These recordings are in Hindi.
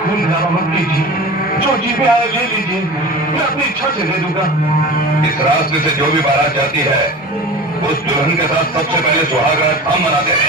खून खराबा मत कीजिए। जो जी में आए ले लीजिए, मैं अपनी इच्छा से ले लूंगा। इस रास्ते से जो भी बारात जाती है, उस दुल्हन के साथ सबसे पहले सुहाग रात हम मनाते हैं।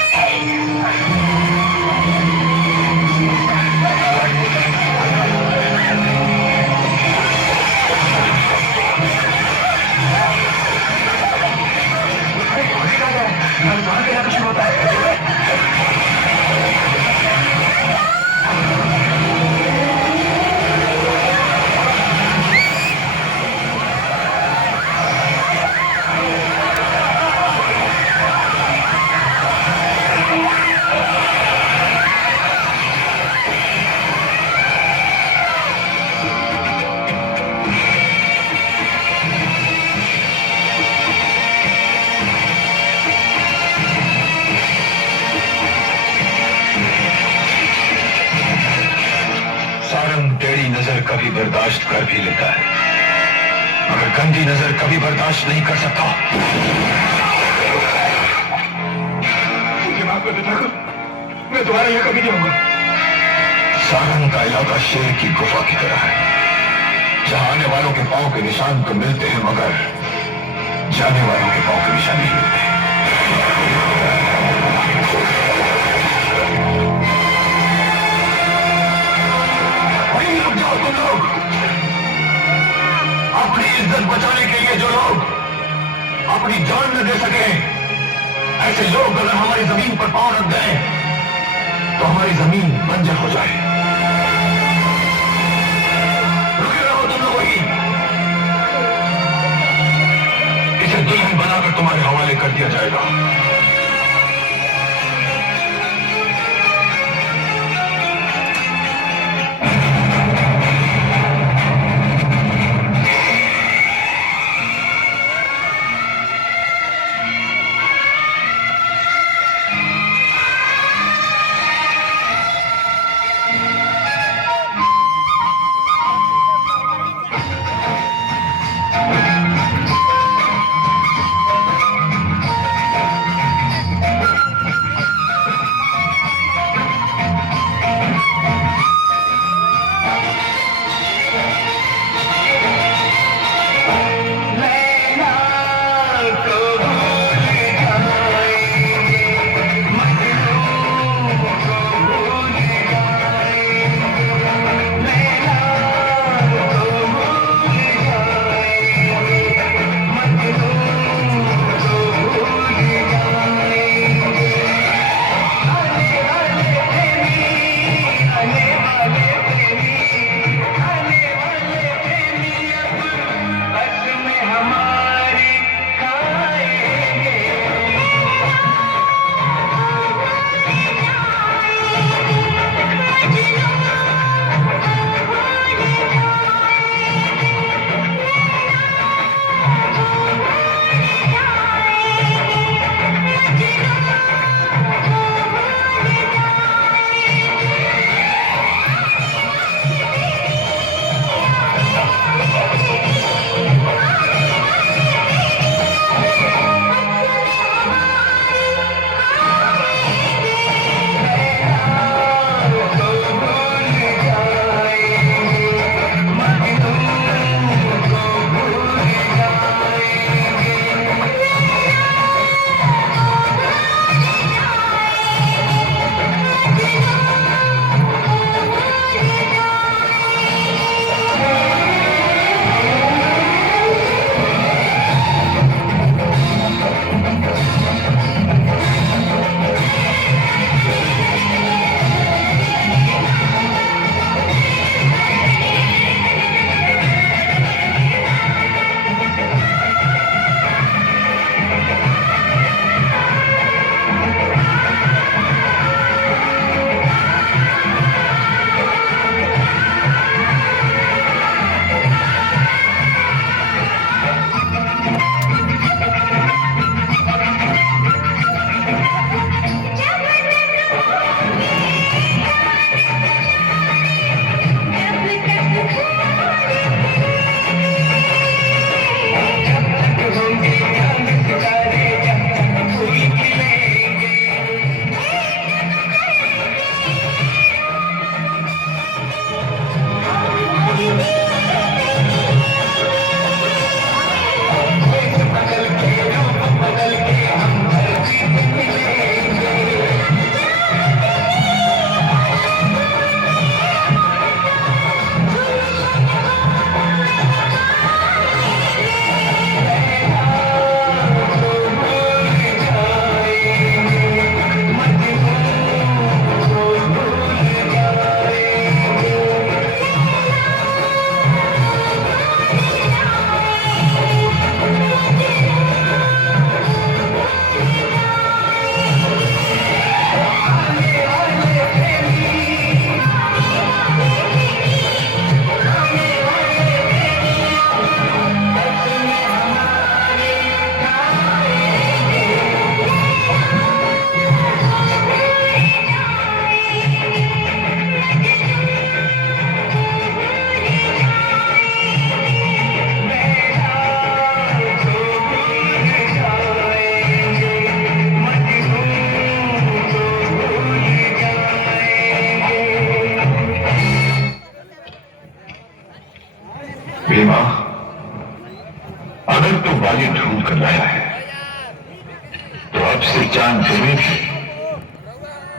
टेढ़ी नजर कभी बर्दाश्त कर भी लेता है, मगर गंदी नजर कभी बर्दाश्त नहीं कर सकता। मुझे माफ कर दो ठाकुर, मैं दोबारा यह कभी नहीं आऊंगा। सारंग का इलाका शेर की गुफा की तरह है, जहां आने वालों के पांव के निशान तो मिलते हैं, मगर जाने वालों के पांव के निशान नहीं मिलते। तुम लोग अपनी इज्जत बचाने के लिए जो लोग अपनी जान न दे सके, ऐसे लोग अगर हमारी जमीन पर पांव रख गए तो हमारी जमीन बंजर हो जाए। रुके रहो तुम लोग वही, इसे दुल्हन बनाकर तुम्हारे हवाले कर दिया जाएगा।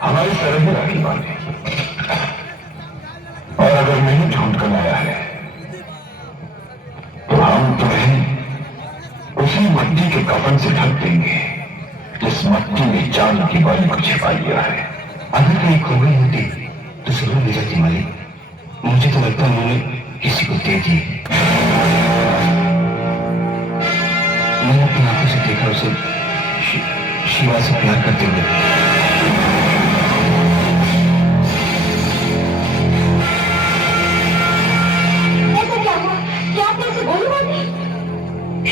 हमारी तरह ही राखी बांधे, और अगर नहीं ढूंढ कर आया है तो हम तुम्हें उसी मट्टी के कफन से ढक देंगे जिस मट्टी में चांद की बाली को छिपा लिया है। अगर कहीं खो गई होती तो जरूर ले जाती मालिक। मुझे तो लगता है उन्होंने किसी को दे दी। मैंने अपनी आंखों से देखा उसे शिवा से प्यार करते हुए। ऐसा क्या हुआ? क्या आपने उसे गोली मार दी?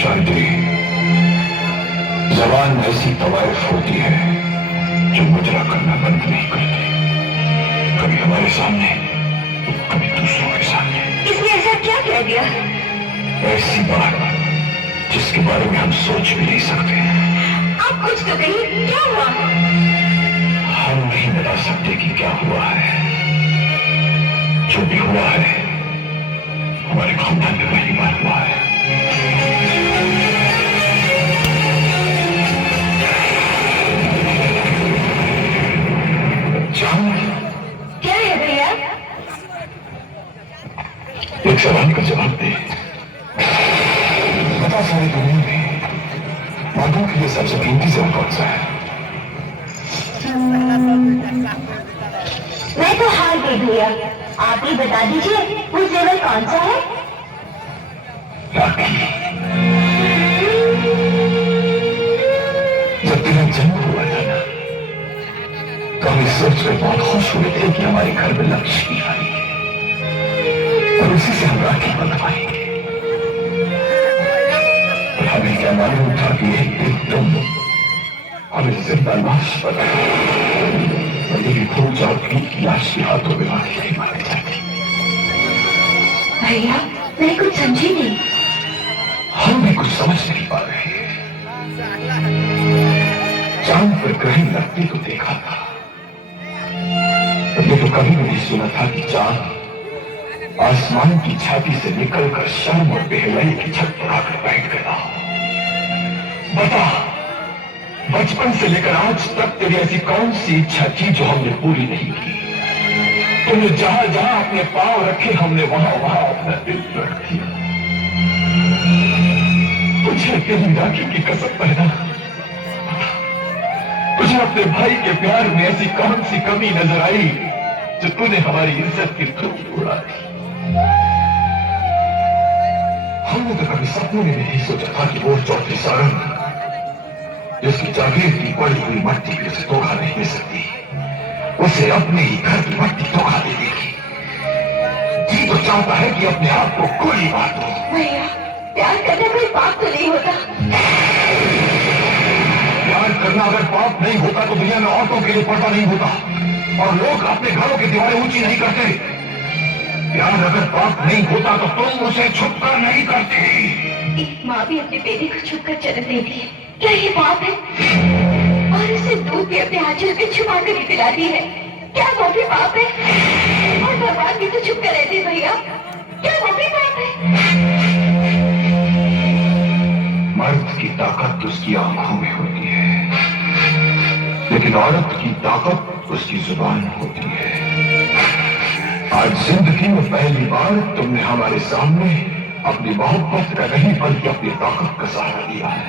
शांति, जबान ऐसी तवायफ होती है जो मुजरा करना बंद नहीं करती, कभी हमारे सामने, कभी दूसरों के सामने। इसने ऐसा क्या कह दिया? ऐसी बात जिसके बारे में हम सोच भी नहीं सकते। आप कुछ तो कहिए, क्या हुआ? हम नहीं बता सकते कि क्या हुआ है। जो भी हुआ है हमारे खानदान में पहली बार हुआ है। क्या है भैया? एक सवाल का जवाब दे। बता, सारी दुनिया में मर्दों के लिए सबसे कीमती जेवर कौन सा है? मैं तो हार गई भैया, आप ही बता दीजिए वो जेवर कौन सा है? राखी। जब तेरा जन्म हुआ था ना, तो हम इस सोच में बहुत खुश हुए थे कि हमारे घर में लक्ष्मी आई है और उसी से हम राखी बंधवाएंगे। और हमें क्या मालूम था कि एक दिन तुम हमें जिंदा लाश बनाओ और यदि भूल जाओ कि लाश के हाथों में राखी नहीं मानी जाती। भैया मैं कुछ समझी नहीं। हम भी कुछ समझ नहीं पा रहे। चांद पर ग्रहण लगते को देखा था, ये तो कभी भी नहीं सुना था कि चांद आसमान की छाती से निकलकर शर्म और बेहयाई की छत पर आकर बैठ गया। बता, बचपन से लेकर आज तक तेरी ऐसी कौन सी इच्छा थी जो हमने पूरी नहीं की? तुमने जहां जहां अपने पांव रखे हमने वहां वहां अपना दिल रख दिया। तुझे तेरी राखी की कसम पहना, तुझे अपने भाई के प्यार में ऐसी कौन सी कमी नजर आई जो तूने हमारी इज्जत की धूल उड़ा दी? हमने तो कभी सपने में नहीं सोचा था कि वो चौथी सारंग जिसकी जागीर की पड़ी हुई मट्टी भी उसे धोखा नहीं दे सकती, उसे अपने ही घर की मट्टी धोखा दे देगी। जी तो चाहता है कि अपने आप को गोली मार दो। भैया प्यार करना कोई पाप तो नहीं होता। प्यार करना अगर पाप नहीं होता तो दुनिया में औरतों के लिए पर्दा नहीं होता और लोग अपने घरों की दीवारें ऊंची नहीं करते। प्यार अगर पाप नहीं होता तो तुम उसे छुपकर नहीं करती। एक माँ भी अपने बेटे को छुपकर जन्म देती है, क्या ये पाप है? और उसे दूध भी अपने आंचल पे छुपा कर ही पिलाती है, क्या वो भी पाप है? और भगवान भी तो छुप कर रहते हैं भैया, क्या वो भी पाप है? मर्द की ताकत उसकी आंखों में होती है, लेकिन औरत की ताकत उसकी जुबान होती है। आज जिंदगी में पहली बार तुमने हमारे सामने अपनी मोहब्बत का नहीं बल्कि अपनी ताकत का सहारा दिया है।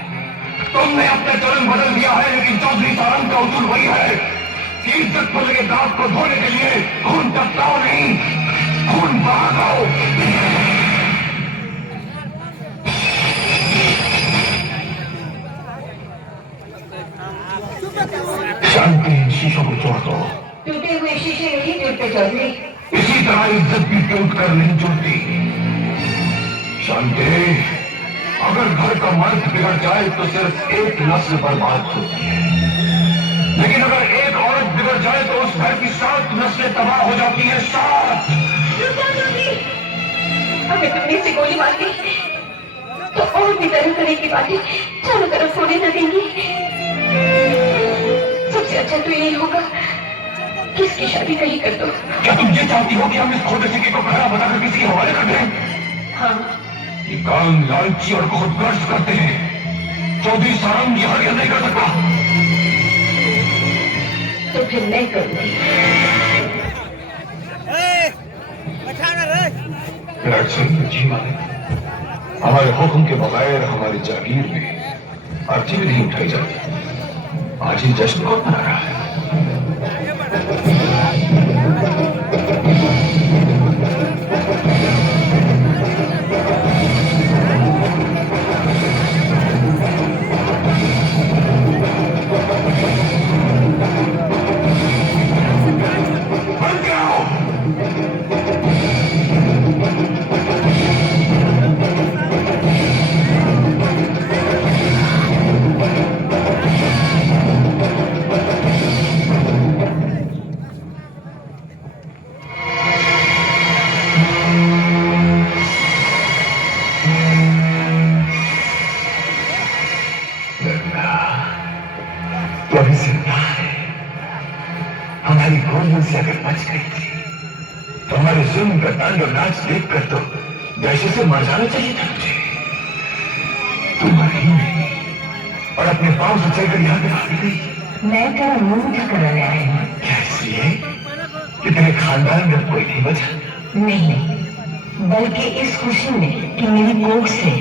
तुमने अपने चरण बदल दिया है, लेकिन चौधरी सारंग का उसूल वही है कि इज्जत पर लगे दाग को धोने के लिए खून टपकाओ नहीं, खून बहाओ। शांति, इन शीशों को तोड़ दो। टूटे हुए शीशे नहीं टूटते चौधरी। इसी तरह इज्जत भी टूट कर नहीं जुड़ती। शांति, अगर घर का मर्द बिगड़ जाए तो सिर्फ एक नस्ल बर्बाद होती है, लेकिन अगर एक औरत बिगड़ जाए तो उस घर की 7 नस्लें तबाह हो जाती है। 7। हमें तुमने से गोली मार दी तो और भी तरह तरह की बातें चारों तरफ होने लगेंगी। सबसे अच्छा तो यही होगा कि इसकी शादी कहीं कर दो। क्या तुम ये चाहती हो कि हम इस छोटे सिक्के को खड़ा बनाकर किसी के हवाले कर दें? हाँ। ये काम लालची और खुदगर्ज करते हैं। चौधरी सारंग ये हरगिज़ नहीं कर सकता। तो फिर मैं करूंगी। विराट सिंह जी मालिक, हमारे हुक्म के बगैर हमारी जागीर में अर्थी भी नहीं उठाई जाती। आज ही जश्न कौन मना रहा है? तो अभी जिंदा है। हमारी गोलियों से अगर बच गई थी तो हमारे जुल्म का तांडव नाच देखकर तो दहशत से मर जाना चाहिए था मुझे। तू मरी नहीं और अपने पांव से चलकर यहाँ पे भाग गई। मैं तेरा मुंह मीठा कराने आई हूँ। क्या इसलिए कि तेरे खानदान में कोई नहीं बचा? नहीं, बल्कि इस खुशी में कि मेरी कोख से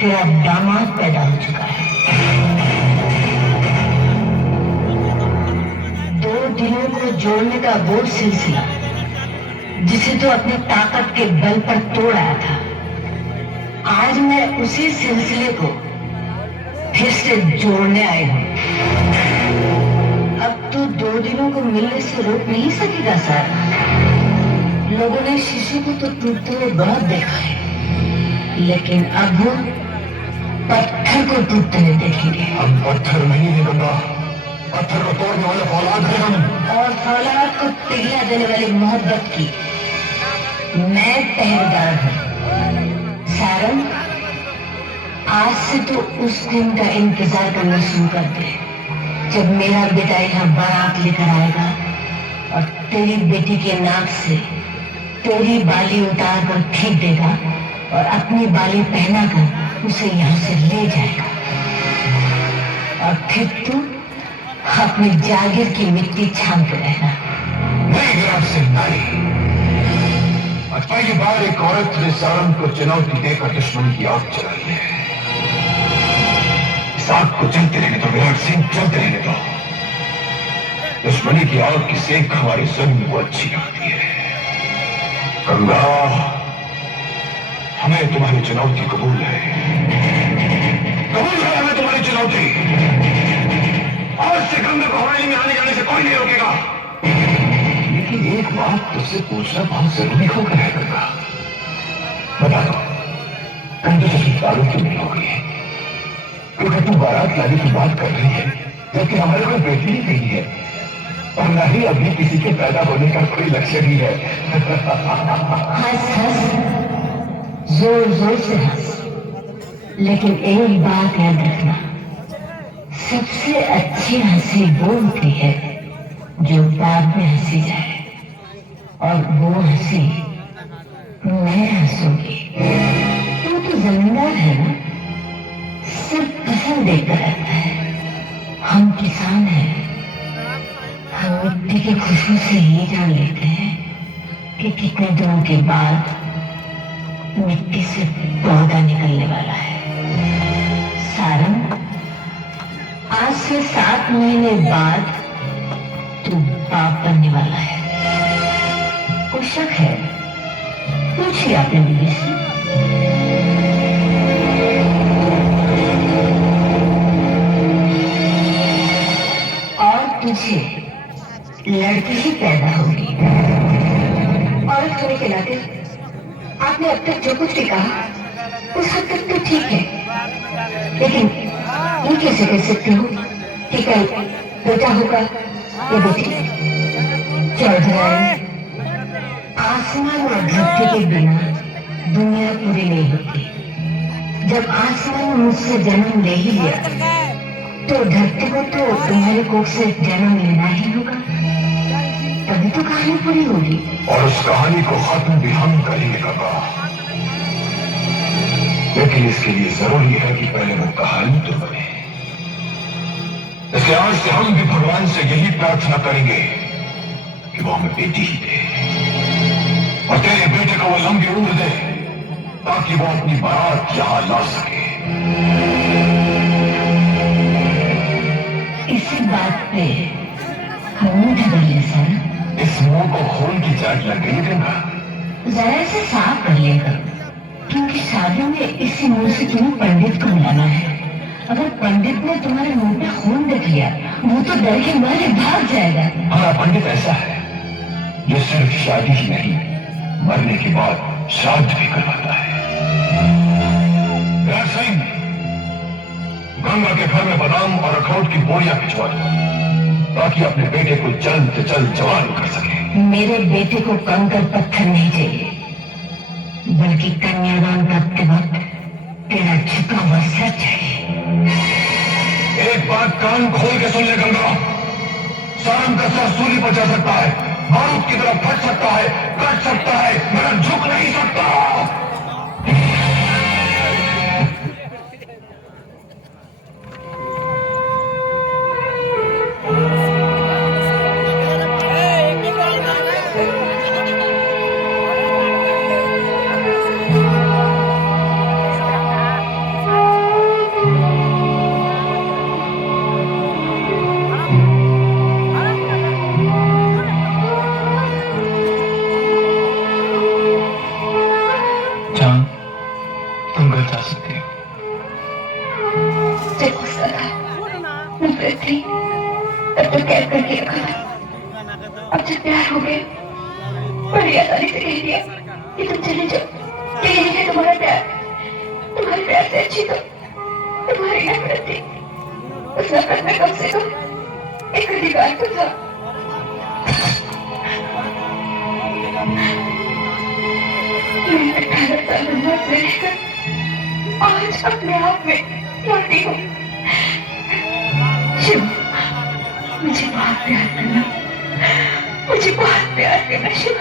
तेरा दामाद पैदा हो चुका है। 2 दिलों को जोड़ने का वो सिलसिला जिसे तो अपनी ताकत के बल पर तोड़ आया था, आज मैं उसी सिलसिले को फिर से जोड़ने आई हूँ। अब तो 2 दिलों को मिलने से रोक नहीं सकेगा सर। लोगों ने शीशे को तो टूटते हुए बहुत देखा है, लेकिन अब वो पत्थर को टूटते हुए देखेंगे। हम पत्थर नहीं है गंगा, पत्थर को तोड़ने वाले फौलाद हैं हम। और फौलाद को पिघला देने वाली मोहब्बत की मैं पहरेदार हूँ। सारंग, आज से तो उस दिन का इंतजार करना शुरू कर दे जब मेरा बेटा यहाँ बारात लेकर आएगा और तेरी बेटी के नाक से तेरी बाली उतार कर फेंक देगा और अपनी बाली पहनाकर उसे यहाँ से ले जाएगा। और फिर तू अपनी जागीर की मिट्टी छानते रहना। नहीं विराट सिंह, नहीं। आज पहली बार एक औरत ने सारंग को चुनौती देकर दुश्मन की आग चलाई है। इस आग को जलते रहने दो विराट सिंह, जलते रहने दो। दुश्मनी की आग की सेक हमारे जुल्म को अच्छी लगती है। गंगा, हमें तुम्हारी चुनौती कबूल है। कबूल है हमें तुम्हारी चुनौती। आज से गंगा को हमारे में आने जाने से कोई नहीं रोकेगा। लेकिन एक बात तुझसे पूछना बहुत जरूरी हो गया है गंगा। बता दो, तुम तो ससुरालों क्यों नहीं हो गई है? क्योंकि तू बारात लाने की बात कर रही है, जबकि हमारे कोई बेटी ही नहीं है और न ही अभी किसी के पैदा होने का कोई लक्षण ही है। हंस हंस, जोर जोर से हंस, लेकिन एक बात याद रखना, सबसे अच्छी हंसी वो होती है जो बाद में हंसी जाए, और वो हंसी मैं हंसूंगी। तू तो जमींदार है ना, सिर्फ फसल देखता रहता है। हम किसान हैं, हम मिट्टी की खुशबू से ही जान लेते हैं कि कितने दिनों के बाद मिट्टी से पौधा निकलने वाला है। सारंग, आज से 7 महीने बाद तू बाप बनने वाला है। कोई शक है? पूछिए आपने बीवी से। और तुझे लड़की ही पैदा होगी। औरत होने के नाते आपने अब तक जो कुछ भी कहा उस हद तक तो ठीक है, लेकिन ये कैसे कह सकते हो कि कल बेटा होगा या बेटी? चौधरी, आसमान और धरती के बिना दुनिया पूरी नहीं होती। जब आसमान ने मुझसे जन्म ले ही लिया तो धरती को तो तुम्हारे कोख से जन्म लेना ही होगा, तभी तो कहानी पूरी होगी। और उस कहानी को खत्म भी हम करेंगे गंगा, लेकिन इसके लिए जरूरी है कि पहले वो कहानी तो बने। इसलिए आज से हम भी भगवान से यही प्रार्थना करेंगे कि वो हमें बेटी ही दे और तेरे बेटे को वो लंबी उम्र दे ताकि वो अपनी बारात यहां ला सके। इसी बात पे मुंह ढल सर। इस मुंह को खून की चाट लग गई गंगा। जरा से साफ कर लेगा, क्योंकि शादी में इसी मुंह से तुम्हें पंडित को बुलाना है। अगर पंडित ने तुम्हारे मुंह पे खून देख लिया, वो तो डर के मारे भाग जाएगा। हमारा पंडित ऐसा है जो सिर्फ शादी ही नहीं, मरने के बाद श्राद्ध भी करवाता है। राज सिंह, गंगा के घर में बादाम और अखरोट की बोरियां भिजवा दो ताकि अपने बेटे को जल्द से जल्द जवान कर सके। मेरे बेटे को कंकड़ पत्थर नहीं चाहिए, बल्कि कन्यादान करते वक्त तेरा झुका हुआ सर चाहिए। एक बात कान खोल के सुन ले गंगा, सारंग का सर सूली पर जा सकता है, बारूद की तरफ फट सकता है, कट सकता है, मगर झुक नहीं सकता। तुम घर जा सकते हो। देखो सरा, नफरत थी तब तो कैद करके रखा था। अब जब प्यार हो गया, बड़ी आसानी से कह दिया कि तुम चले जाओ। यही है तुम्हारा प्यार। तुम्हारे प्यार से अच्छी तो तुम्हारी नफरत थी। उस नफरत में कम से कम एक अधिकार तो था। मैं 18 साल उम्र से रहकर आज अपने आप में लौटी हूँ। शिव, मुझे बहुत प्यार करना, मुझे बहुत प्यार करना शिव।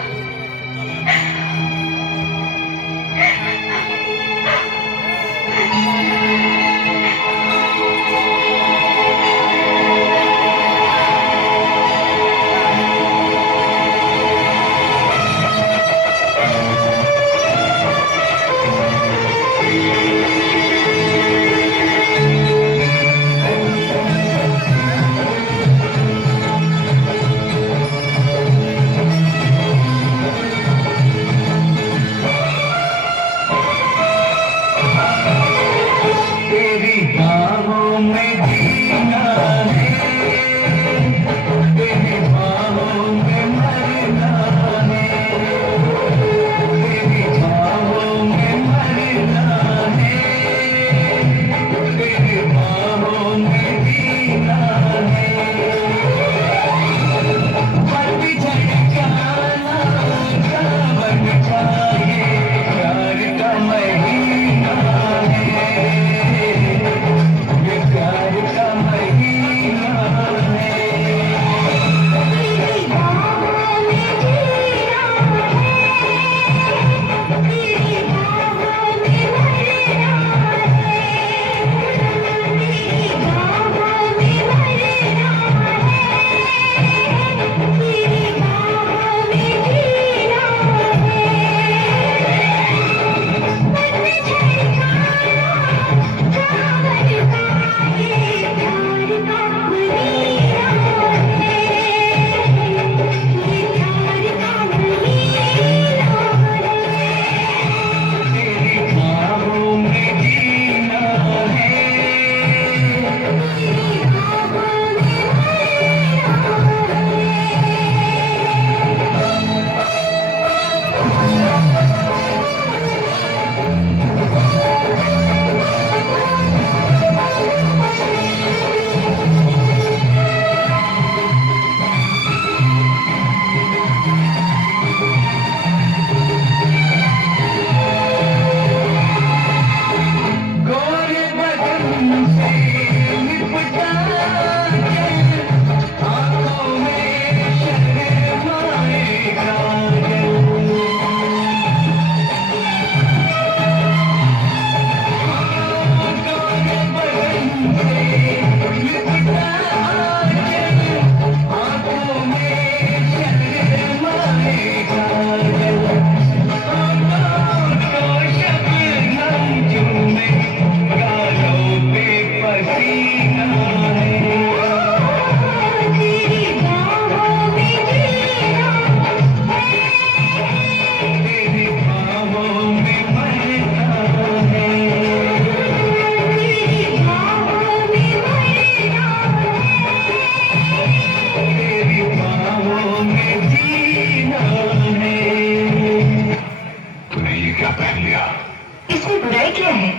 क्या है?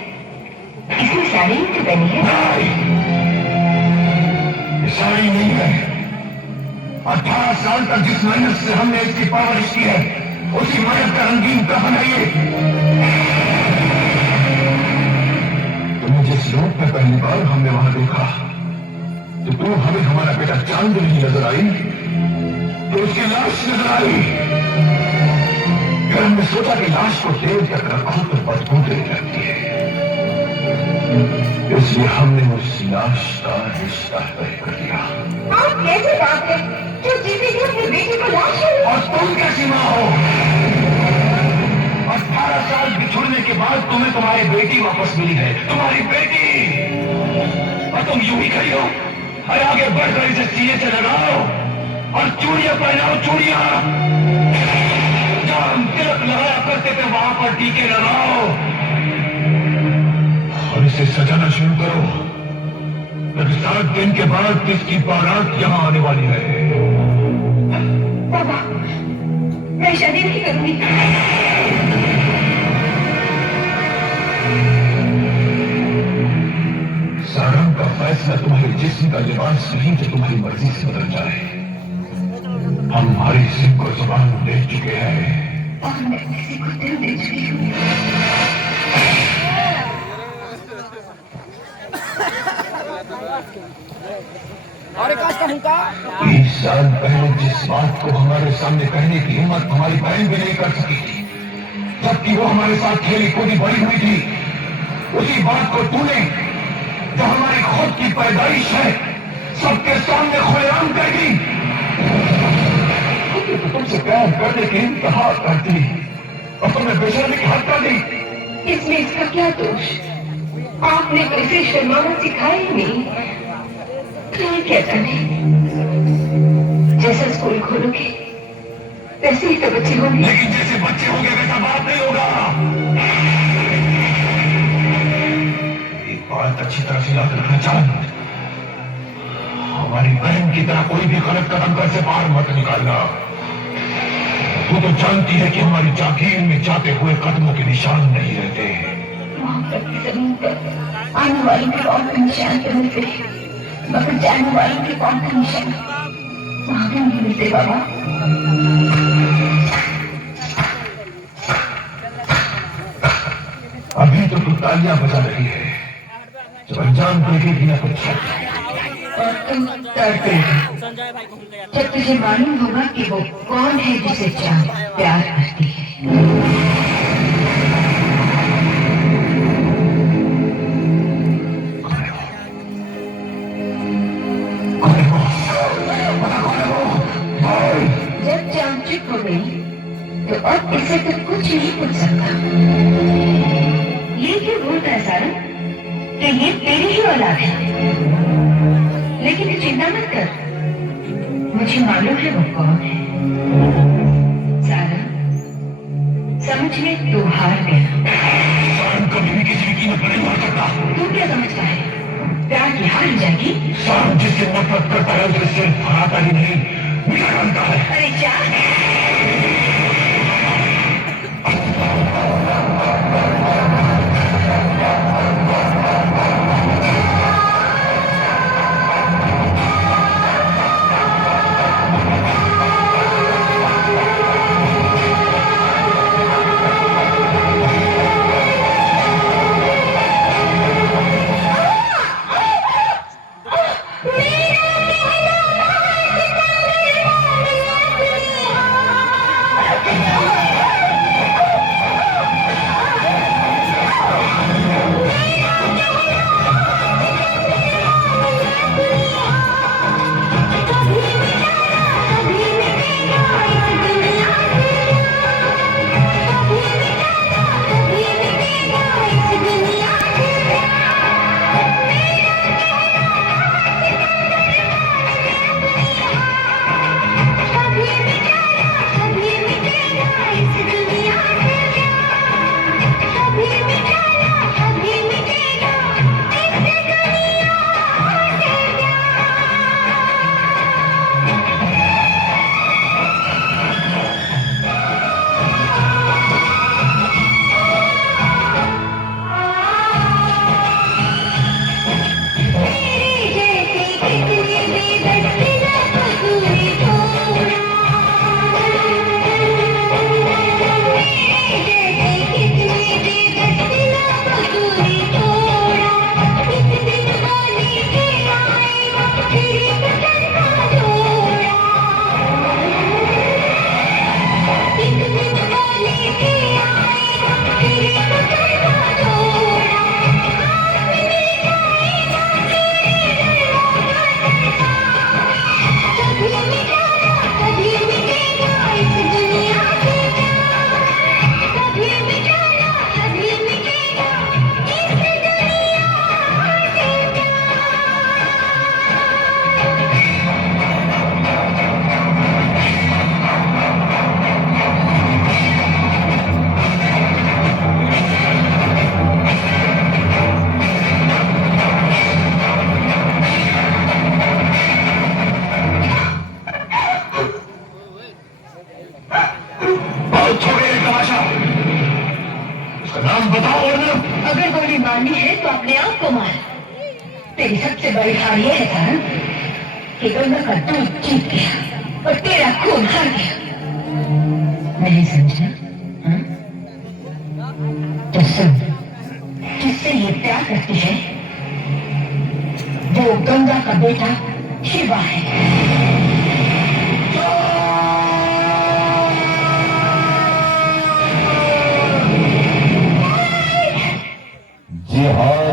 इसमें साड़ी ही तो बनी है। ये साड़ी नहीं है। 18 साल तक जिस मेहनत से हमने इसकी परवरिश की है, उसी मेहनत का रंगीन कफन है ये। तुम्हें जिस रूप में पहली बार हमने वहां देखा, तो तू हमें हमारा बेटा चांद नहीं नजर आई, तो उसकी लाश नजर आई। फिर हमने सोचा कि लाश को देर तक रखो तो बदबू देने लगती है, इसलिए हमने उस लाश का रिश्ता तय कर दिया। आप कैसे बात है जो जीते जी अपने बेटे को लाश है? और तुम कैसी मां हो? 18 साल बिछुड़ने के बाद तुम्हें तुम्हारी बेटी वापस मिली है, तुम्हारी बेटी, और तुम यूं ही खड़ी हो। अरे आगे बढ़कर इसे सीने से लगाओ और चूड़ियां पहनाओ, चूड़ियां। जहां हम तिलक लगाया करते थे वहां पर टीके लगाओ और इसे सजाना शुरू करो, क्योंकि 7 दिन के बाद इसकी बारात यहां आने वाली है। बाबा, मैं शादी नहीं करूंगी। सारंग का फैसला तुम्हारे जिस्म का लिबास नहीं जो तुम्हारी मर्जी से बदल जाए। हम हरी सिंह को जुबान दे चुके हैं और मैं किसी को दिल दे चुकी हूँ। अरे काश का हुक्का 20 साल पहले जिस बात को हमारे सामने कहने की हिम्मत हमारी बहन भी नहीं कर सकी थी, जबकि वो हमारे साथ खेली कूदी बड़ी हुई थी, उसी बात को तूने जो हमारी खुद की पैदाइश है सबके सामने खुलेआम कर दी। तो तुमसे प्यार करने की इंतहा करती और तुमने बेशर्मी की हद कर दी। इसमें इसका क्या दोष? आपने तो इसे शर्माना सिखाया ही नहीं। क्या जाने, जैसा स्कूल खोलोगे वैसे ही तो बच्चे होंगे। लेकिन जैसे बच्चे होंगे वैसा बात नहीं होगा। एक बात अच्छी तरह से याद रखना चाहूंगा, हमारी बहन की तरह कोई भी गलत कदम कर से बाहर मत निकालना। तू तो जानती है कि हमारी जागीर में जाते हुए कदमों के निशान नहीं रहते। मोहब्बत की जमीन पर आने वालों के कौन का निशान तो मिलते हैं, मगर जाने वालों के कौन का निशान वहां भी नहीं मिलते। बाबा, अभी तो तू तालियां बजा रही है, जब अंजाम देगी ना कुछ। और तुम डरते हो जब तुझे मालूम होगा कि वो कौन है जिसे चांद प्यार करती है। जब चांद चुप हो गई तो अब इसे तो कुछ नहीं पूछ सकता। ये क्यों बोलता है सारंग कि ये तेरी ही औलाद है? लेकिन तू चिंता मत कर, मुझे मालूम है वो कौन है। सारंग, समझ ले तू हार गया। सारंग कभी भी किसी की कीमत पर नहीं मार सकता। तू क्या समझता है प्यार की हार हो जाएगी? सारंग जिससे नफरत करता है उसे सिर्फ हराता ही नहीं, मिटा डालता है। अरे जा, तेरी सबसे बड़ी हार यह है था कि गंगा का दूध जीत गया और तेरा खून हार गया। नहीं समझा? हाँ? तो सुन, जिससे ये प्यार करती है वो गंगा का बेटा शिवा है। जी हाँ,